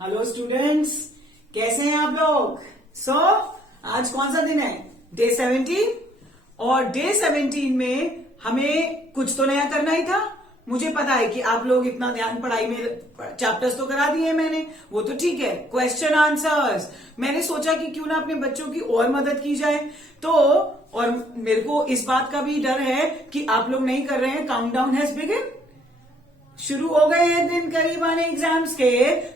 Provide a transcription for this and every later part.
Hello students, कैसे हैं आप लोग? आज कौन सा दिन है? डे 17। और डे 17 में हमें कुछ तो नया करना ही था। मुझे पता है कि आप लोग इतना ध्यान पढ़ाई में, चैप्टर्स तो करा दिए मैंने, वो तो ठीक है। क्वेश्चन आंसर्स मैंने सोचा कि क्यों ना अपने बच्चों की और मदद की जाए। तो और मेरे को इस बात का भी डर है कि आप लोग नहीं कर रहे हैं। काउंटडाउन हैज बिगिन, शुरू हो गए हैं दिन करीब आने एग्जाम्स के।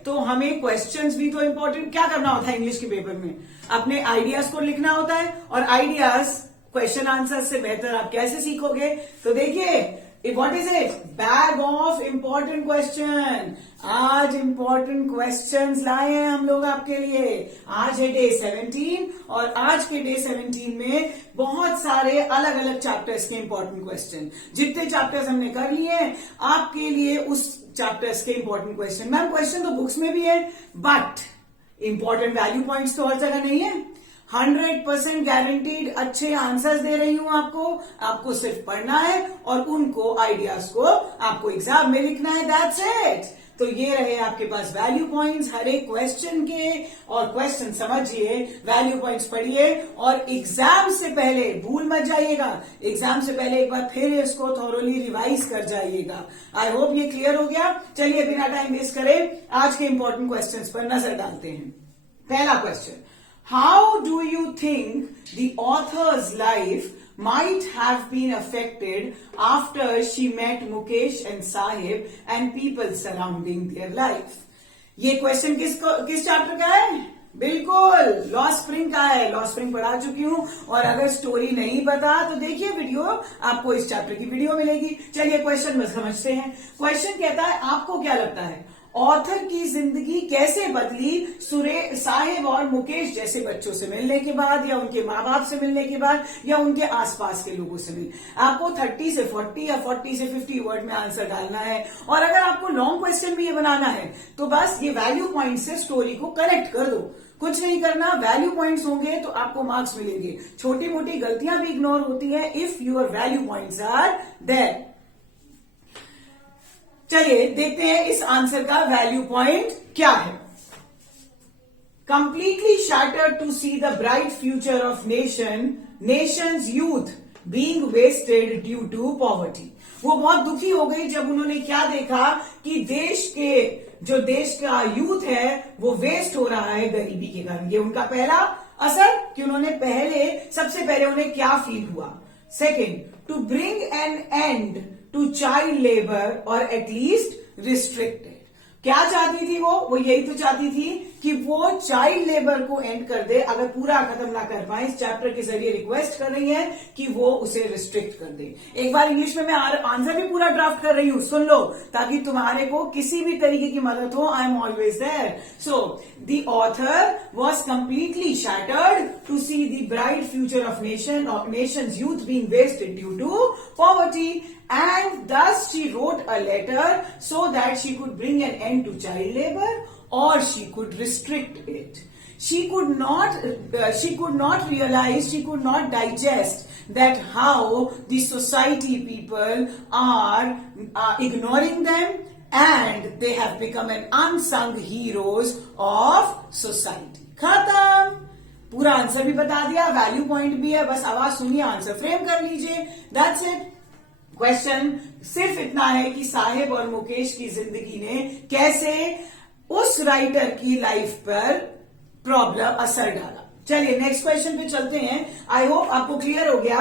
तो हमें क्वेश्चंस भी तो इंपॉर्टेंट, क्या करना होता है इंग्लिश के पेपर में? अपने आइडियाज को लिखना होता है, और आइडियाज क्वेश्चन आंसर से बेहतर आप कैसे सीखोगे? तो देखिए, what is it? Bag of important question. आज इंपॉर्टेंट क्वेश्चंस लाए हैं हम लोग आपके लिए। आज है डे 17, और आज के डे 17 में बहुत सारे अलग अलग चैप्टर्स के इंपॉर्टेंट क्वेश्चन, जितने चैप्टर्स हमने कर लिए हैं आपके लिए उस चैप्टर्स के इंपॉर्टेंट क्वेश्चन। मैम क्वेश्चन तो बुक्स में भी है, बट इंपॉर्टेंट वैल्यू पॉइंट्स तो हर जगह नहीं है। 100% गारंटीड अच्छे आंसर्स दे रही हूं आपको सिर्फ पढ़ना है और उनको आइडियाज को आपको एग्जाम में लिखना है। That's it. तो ये रहे आपके पास वैल्यू पॉइंट्स हर एक क्वेश्चन के, और क्वेश्चन समझिए, वैल्यू पॉइंट्स पढ़िए, और एग्जाम से पहले भूल मत जाइएगा। एग्जाम से पहले एक बार फिर इसको थॉरोली रिवाइज कर जाइएगा। आई होप ये क्लियर हो गया। चलिए बिना टाइम वेस्ट करे आज के इंपॉर्टेंट क्वेश्चंस पर नजर डालते हैं। पहला question, how do you think the author's life might have been affected after she met Mukesh and Sahib and people surrounding their life? ये क्वेश्चन किस चैप्टर का है? बिल्कुल लॉ स्प्रिंग का है। लॉ स्प्रिंग पढ़ा चुकी हूं, और अगर स्टोरी नहीं पता तो देखिए वीडियो, आपको इस चैप्टर की वीडियो मिलेगी। चलिए क्वेश्चन में समझते हैं। क्वेश्चन कहता है, आपको क्या लगता है ऑथर की जिंदगी कैसे बदली साहिब और मुकेश जैसे बच्चों से मिलने के बाद, या उनके माँ बाप से मिलने के बाद, या उनके आसपास के लोगों से मिलने? आपको 30 से 40 या 40 से 50 वर्ड में आंसर डालना है। और अगर आपको लॉन्ग क्वेश्चन भी ये बनाना है तो बस ये वैल्यू पॉइंट से स्टोरी को कनेक्ट कर दो। कुछ नहीं करना, वैल्यू पॉइंट्स होंगे तो आपको मार्क्स मिलेंगे। छोटी मोटी गलतियां भी इग्नोर होती है if your value points are there. चलिए देखते हैं इस आंसर का वैल्यू पॉइंट क्या है। Completely shattered to see the bright future of nation's youth being wasted due to poverty. वो बहुत दुखी हो गई जब उन्होंने क्या देखा कि देश का यूथ है वो वेस्ट हो रहा है गरीबी के कारण। ये उनका पहला असर कि सबसे पहले उन्हें क्या फील हुआ। Second, to bring an end to child labour और एटलीस्ट रिस्ट्रिक्टेड। क्या चाहती थी वो यही तो चाहती थी कि वो चाइल्ड लेबर को एंड कर दे। अगर पूरा खत्म ना कर पाए, इस चैप्टर के जरिए रिक्वेस्ट कर रही है कि वो उसे रिस्ट्रिक्ट कर दे। एक बार इंग्लिश में मैं आंसर भी पूरा ड्राफ्ट कर रही हूं, सुन लो, ताकि तुम्हारे को किसी भी तरीके की मदद हो। I am always there. So the author was completely shattered to see the bright future of nation's youth being wasted due to poverty, and thus she wrote a letter so that she could bring an end to child labor, or she could restrict it. She could not realize, she could not digest that how the society people are ignoring them, and they have become an unsung heroes of society. खत्म। पूरा answer भी बता दिया, value point भी है, बस आवाज सुनिए, आंसर फ्रेम कर लीजिए। That's it. क्वेश्चन सिर्फ इतना है कि साहिब और मुकेश की जिंदगी ने कैसे उस राइटर की लाइफ पर प्रॉब्लम असर डाला। चलिए नेक्स्ट क्वेश्चन पे चलते हैं। आई होप आपको क्लियर हो गया।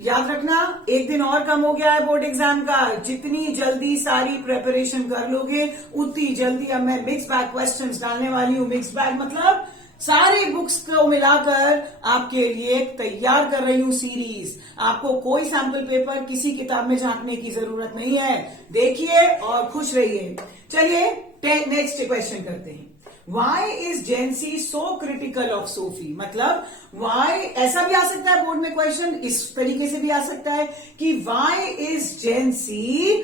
याद रखना, एक दिन और कम हो गया है बोर्ड एग्जाम का। जितनी जल्दी सारी प्रिपरेशन कर लोगे उतनी जल्दी अब मैं मिक्स बैग क्वेश्चंस डालने वाली हूं। मिक्स बैग मतलब सारे बुक्स को मिलाकर आपके लिए तैयार कर रही हूं सीरीज। आपको कोई सैंपल पेपर किसी किताब में झांकने की जरूरत नहीं है। देखिए और खुश रहिए। चलिए नेक्स्ट क्वेश्चन करते हैं। Why is Jency so critical of Sophie? मतलब वाई, ऐसा भी आ सकता है बोर्ड में क्वेश्चन, इस तरीके से भी आ सकता है कि why is Jency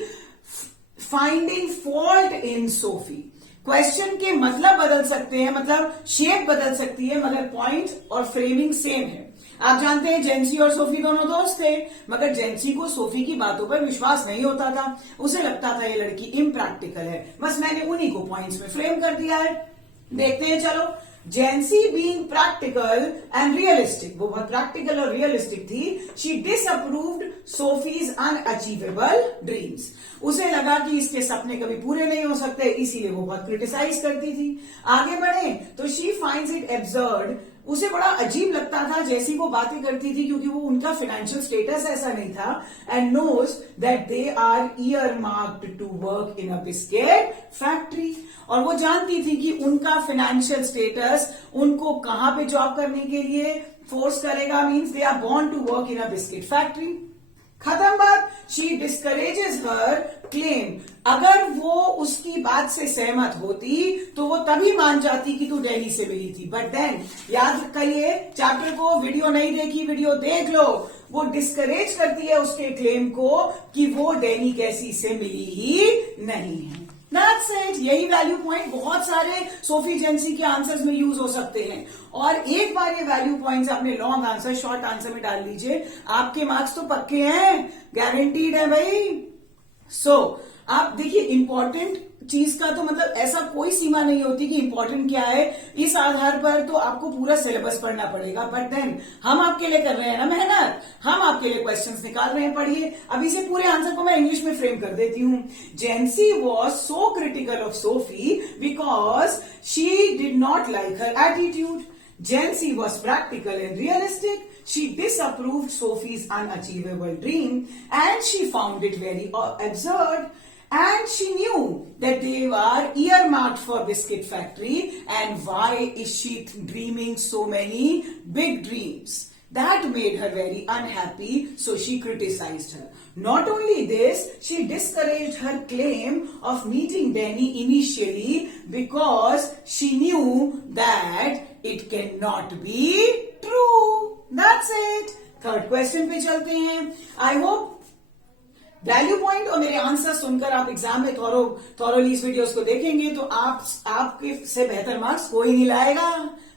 finding fault in Sophie? Question के मतलब बदल सकते हैं, मतलब शेप बदल सकती है, मगर पॉइंट और फ्रेमिंग सेम है। आप जानते हैं जेंसी और सोफी दोनों दोस्त थे, मगर जेंसी को सोफी की बातों पर विश्वास नहीं होता था। उसे लगता था ये लड़की इम्प्रैक्टिकल है। बस मैंने उन्हीं को पॉइंट्स में फ्रेम कर दिया है। देखते हैं चलो। Jansie being practical and realistic, वो बहुत प्रैक्टिकल और रियलिस्टिक थी। She disapproved Sophie's unachievable dreams, उसे लगा कि इसके सपने कभी पूरे नहीं हो सकते, इसीलिए वो बहुत क्रिटिसाइज करती थी। आगे बढ़े तो शी फाइंड्स इट एब्सर्ड, उसे बड़ा अजीब लगता था जैसी वो बातें करती थी, क्योंकि वो उनका फाइनेंशियल स्टेटस ऐसा नहीं था। And knows that they are earmarked to work in a biscuit factory, और वो जानती थी कि उनका फाइनेंशियल स्टेटस उनको कहां पे जॉब करने के लिए फोर्स करेगा, means they are born to work in a biscuit factory. खत्म बात। शी डिस्करेजेस हर क्लेम, अगर वो उसकी बात से सहमत होती तो वो तभी मान जाती कि तू दिल्ली से मिली थी। बट देन याद करिए चैप्टर को, वीडियो नहीं देखी वीडियो देख लो। वो डिस्करेज करती है उसके क्लेम को कि वो दिल्ली कैसी से मिली ही नहीं है। That's it. यही वैल्यू पॉइंट बहुत सारे सोफी जेंसी के आंसर्स में यूज हो सकते हैं। और एक बार ये वैल्यू पॉइंट्स अपने लॉन्ग आंसर शॉर्ट आंसर में डाल लीजिए, आपके मार्क्स तो पक्के हैं, गारंटीड है भाई। सो आप देखिए, इंपॉर्टेंट चीज का तो मतलब ऐसा कोई सीमा नहीं होती कि इंपॉर्टेंट क्या है। इस आधार पर तो आपको पूरा सिलेबस पढ़ना पड़ेगा। बट देन हम आपके लिए कर रहे हैं ना मेहनत, हम आपके लिए क्वेश्चंस निकाल रहे हैं। पढ़िए, अभी से पूरे आंसर को मैं इंग्लिश में फ्रेम कर देती हूं। Jency was so critical of Sophie because she did not like her attitude. Jency was practical and realistic. She disapproved Sophie's unachievable dream and she found it very absurd. And she knew that they were earmarked for biscuit factory. And why is she dreaming so many big dreams? That made her very unhappy, so she criticized her. Not only this, she discouraged her claim of meeting Danny initially because she knew that it cannot be true. That's it. Third question पे चलते हैं। I hope value point और मेरे answer सुनकर आप exam में thoroughly इस videos को देखेंगे तो आपके से बेहतर मार्क्स कोई नहीं लाएगा।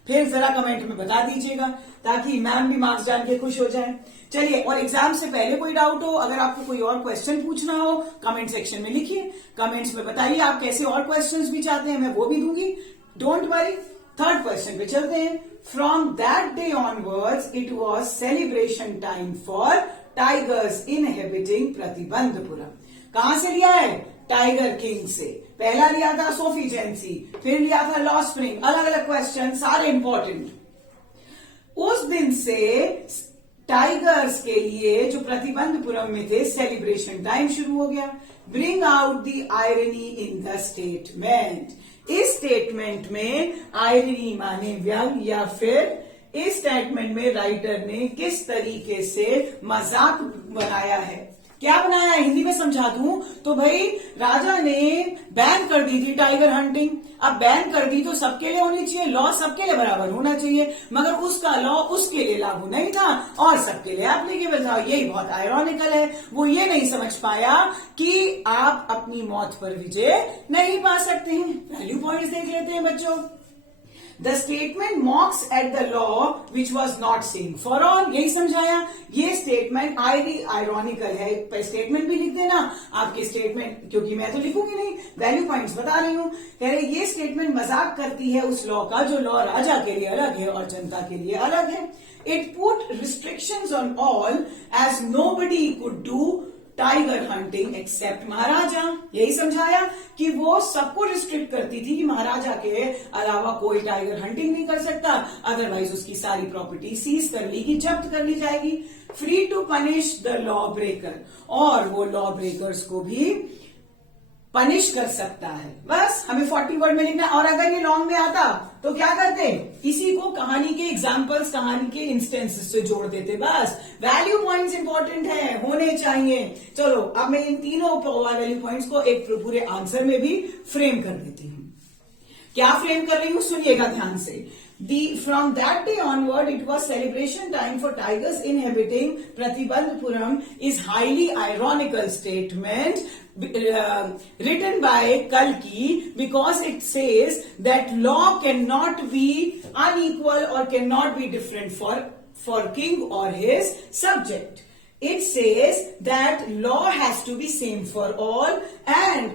फिर जरा कमेंट में बता दीजिएगा ताकि मैम भी मार्क्स जान के खुश हो जाए। चलिए, और एग्जाम से पहले कोई डाउट हो, अगर आपको कोई और क्वेश्चन पूछना हो कमेंट सेक्शन में लिखिए, कमेंट्स में बताइए आप कैसे और क्वेश्चंस भी चाहते हैं, मैं वो भी दूंगी। Don't worry. थर्ड क्वेश्चन पे चलते हैं। From that day onwards it was celebration time for tigers inhabiting Pratibandapuram. कहां से लिया है? टाइगर किंग से। पहला लिया था सोफी जेंसी, फिर लिया था लॉ स्प्रिंग। अलग अलग क्वेश्चन, सारे इंपॉर्टेंट। उस दिन से टाइगर्स के लिए जो प्रतिबंधपुरम में थे सेलिब्रेशन टाइम शुरू हो गया। Bring out the irony in the statement. इस स्टेटमेंट में आयरनी माने व्यंग, या फिर इस स्टेटमेंट में राइटर ने किस तरीके से मजाक बनाया है। क्या बनाया है हिंदी में समझा दूं तो भाई, राजा ने बैन कर दी थी टाइगर हंटिंग। अब बैन कर दी तो सबके लिए होनी चाहिए, लॉ सबके लिए बराबर होना चाहिए, मगर उसका लॉ उसके लिए लागू नहीं था और सबके लिए एप्लीकेबल था। यही बहुत आयरॉनिकल है। वो ये नहीं समझ पाया कि आप अपनी मौत पर विजय नहीं पा सकते हैं। वैल्यू पॉइंट्स देख लेते हैं बच्चों। The statement mocks at the law which was not seen for all। यही समझाया। ये स्टेटमेंट आयरॉनिकल है। स्टेटमेंट भी लिख देना आपके स्टेटमेंट, क्योंकि मैं तो लिखूंगी नहीं, वैल्यू पॉइंट्स बता रही हूं। कह रहे ये स्टेटमेंट मजाक करती है उस लॉ का जो लॉ राजा के लिए अलग है और जनता के लिए अलग है। It put restrictions on all as nobody could do tiger hunting except maharaja. यही समझाया कि वो सबको रिस्ट्रिक्ट करती थी कि महाराजा के अलावा कोई टाइगर हंटिंग नहीं कर सकता, अदरवाइज उसकी सारी प्रॉपर्टी सीज कर ली, जब्त कर ली जाएगी। Free to punish the lawbreaker, और वो लॉ ब्रेकर्स को भी पनिश कर सकता है। बस हमें 40 वर्ड में लिखना। और अगर ये लॉन्ग में आता तो क्या करते? इसी को कहानी के एग्जाम्पल्स, कहानी के इंस्टेंसेस से जोड़ देते। बस वैल्यू पॉइंट्स इंपॉर्टेंट है, होने चाहिए। चलो अब मैं इन तीनों वैल्यू पॉइंट्स को एक पूरे आंसर में भी फ्रेम कर देती हूं। क्या फ्रेम कर रही हूं सुनिएगा ध्यान से। From that day onward, it was celebration time for tigers inhabiting Pratibandhpuram is highly ironical statement written by Kalki, because it says that law cannot be unequal or cannot be different for king or his subject. It says that law has to be same for all,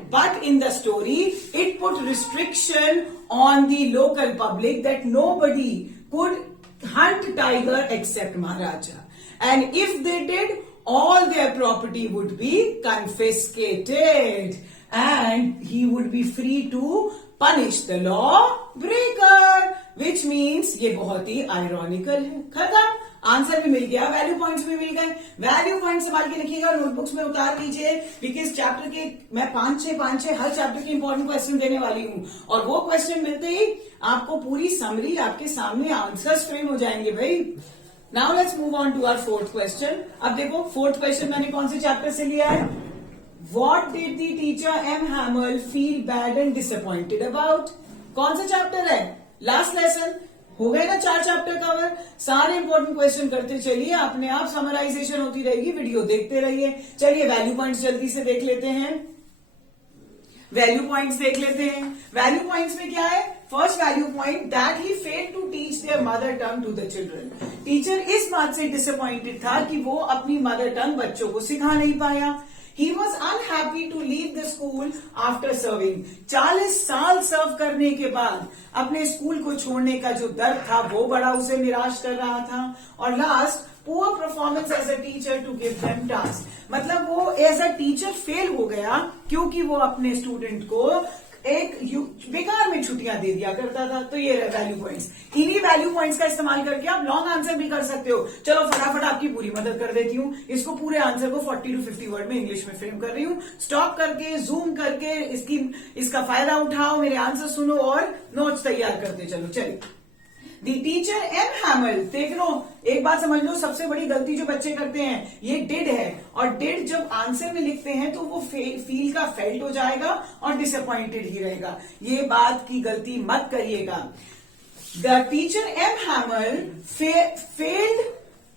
but in the story it put restriction on the local public that nobody could hunt tiger except Maharaja, and if they did, all their property would be confiscated and he would be free to punish the law breaker, which means ये बहुत ही ironical है. खत्म, answer भी मिल गया, value points भी मिल गए. Value point संभाल के लिखिएगा, नोटबुक्स में उतार लीजिए, बिकॉज चैप्टर के मैं 5-6 हर चैप्टर के इंपॉर्टेंट क्वेश्चन देने वाली हूं, और वो क्वेश्चन मिलते ही आपको पूरी समरी आपके सामने आंसर्स फ्रेम हो जाएंगे भाई. Now let's move on to our fourth question. अब देखो फोर्थ क्वेश्चन मैंने कौन से चैप्टर से लिया है. What did the teacher M. Hamel feel bad and disappointed about? कौन सा चैप्टर है? Last lesson. हो गए ना 4 चैप्टर कवर. सारे इंपॉर्टेंट क्वेश्चन करते चलिए, अपने आप समराइजेशन होती रहेगी, वीडियो देखते रहिए. चलिए वैल्यू पॉइंट्स जल्दी से देख लेते हैं. वैल्यू पॉइंट्स देख लेते हैं. वैल्यू पॉइंट्स में क्या है? First value point, that he failed to teach their mother tongue to the children. Teacher इस बात से डिसअपॉइंटेड था कि वो अपनी मदर टंग बच्चों को सिखा नहीं पाया. He was unhappy to leave the school after serving. 40 साल सर्व करने के बाद अपने स्कूल को छोड़ने का जो दर्द था वो बड़ा उसे निराश कर रहा था. और last, poor performance as a teacher to give them task. मतलब वो एज अ टीचर फेल हो गया क्योंकि वो अपने स्टूडेंट को एक बेकार में छुट्टियां दे दिया करता था. तो ये वैल्यू पॉइंट्स. इन्हीं वैल्यू पॉइंट्स का इस्तेमाल करके आप लॉन्ग आंसर भी कर सकते हो. चलो फटाफट आपकी पूरी मदद कर देती हूँ. इसको पूरे आंसर को 40 to 50 वर्ड में इंग्लिश में फ्रेम कर रही हूँ. स्टॉप करके जूम करके इसका फायदा उठाओ, मेरे आंसर सुनो और नोट्स तैयार करते चलो. चलिए, दी टीचर एम हैमल. देख लो, एक बात समझ लो, सबसे बड़ी गलती जो बच्चे करते हैं ये डिड है, और डिड जब आंसर में लिखते हैं तो वो फील का फेल्ट हो जाएगा और डिसअपॉइंटेड ही रहेगा. ये बात की गलती मत करिएगा. The teacher M Hamel failed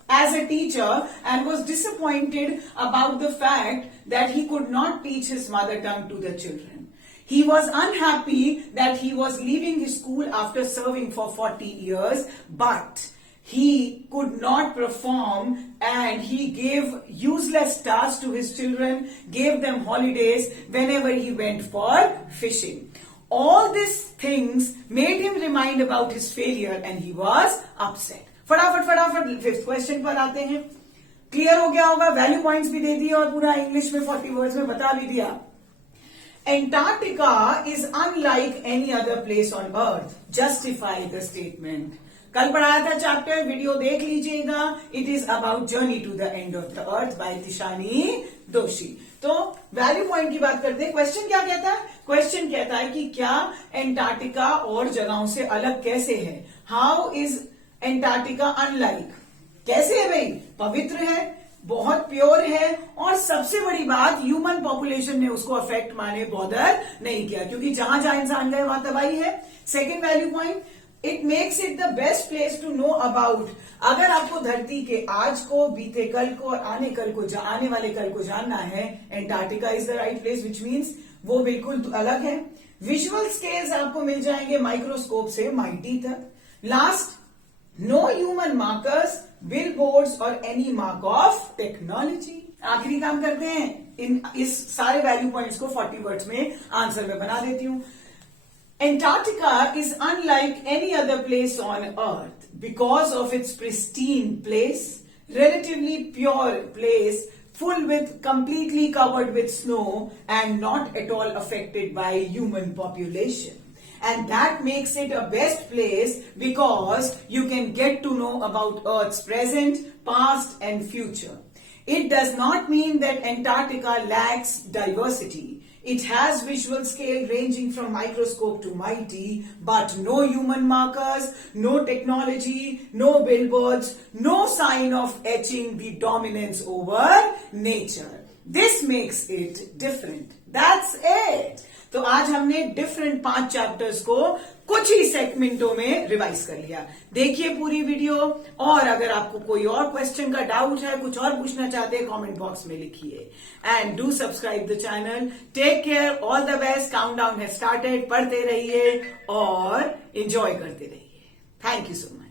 as a teacher and was disappointed about the fact that he could not teach his mother tongue to the children. He was unhappy that he was leaving his school after serving for 40 years, but he could not perform and he gave useless tasks to his children, gave them holidays whenever he went for fishing. All these things made him remind about his failure and he was upset. फटाफट fifth question पर आते हैं. Clear हो गया होगा, value points भी दे दिए और पूरा इंग्लिश में 40 वर्ड्स में बता भी दिया. Antarctica is unlike any other place on earth. Justify the statement. कल पढ़ाया था चैप्टर, वीडियो देख लीजिएगा. It is about journey to the end of the earth by Tishani Doshi. तो वैल्यू पॉइंट की बात करते हैं. क्वेश्चन क्या कहता है? क्वेश्चन कहता है कि क्या एंटार्क्टिका और जगहों से अलग कैसे है? How is Antarctica unlike? कैसे है भाई? पवित्र है, बहुत प्योर है, और सबसे बड़ी बात, ह्यूमन पॉपुलेशन ने उसको अफेक्ट माने बॉदर नहीं किया, क्योंकि जहां जहां इंसान गए वहां तबाही है. Second value point, it makes it the best place to know about. अगर आपको धरती के आज को, बीते कल को और आने वाले कल को जानना है, Antarctica is the right place, which means वो बिल्कुल अलग है. विजुअल स्केल्स आपको मिल जाएंगे माइक्रोस्कोप से माइटी तक. Last, no human markers, billboards और एनी मार्क ऑफ टेक्नोलॉजी. आखिरी काम करते हैं, इस सारे वैल्यू पॉइंट्स को 40 वर्ड्स में आंसर में बना देती हूं. Antarctica is unlike any other place on Earth because of its pristine place, relatively pure place, completely covered with snow and not at all affected by human population. And that makes it a best place because you can get to know about Earth's present, past and future. It does not mean that Antarctica lacks diversity. It has visual scale ranging from microscope to mighty, but no human markers, no technology, no billboards, no sign of etching the dominance over nature. This makes it different, that's it. तो आज हमने different 5 chapters को कुछ ही सेगमेंटों में revise कर लिया। देखिए पूरी वीडियो, और अगर आपको कोई और क्वेश्चन का डाउट है, कुछ और पूछना चाहते हैं, कमेंट बॉक्स में लिखिए। And do subscribe the channel. Take care, all the best. Countdown has started. पढ़ते रहिए और एंजॉय करते रहिए। Thank you so much.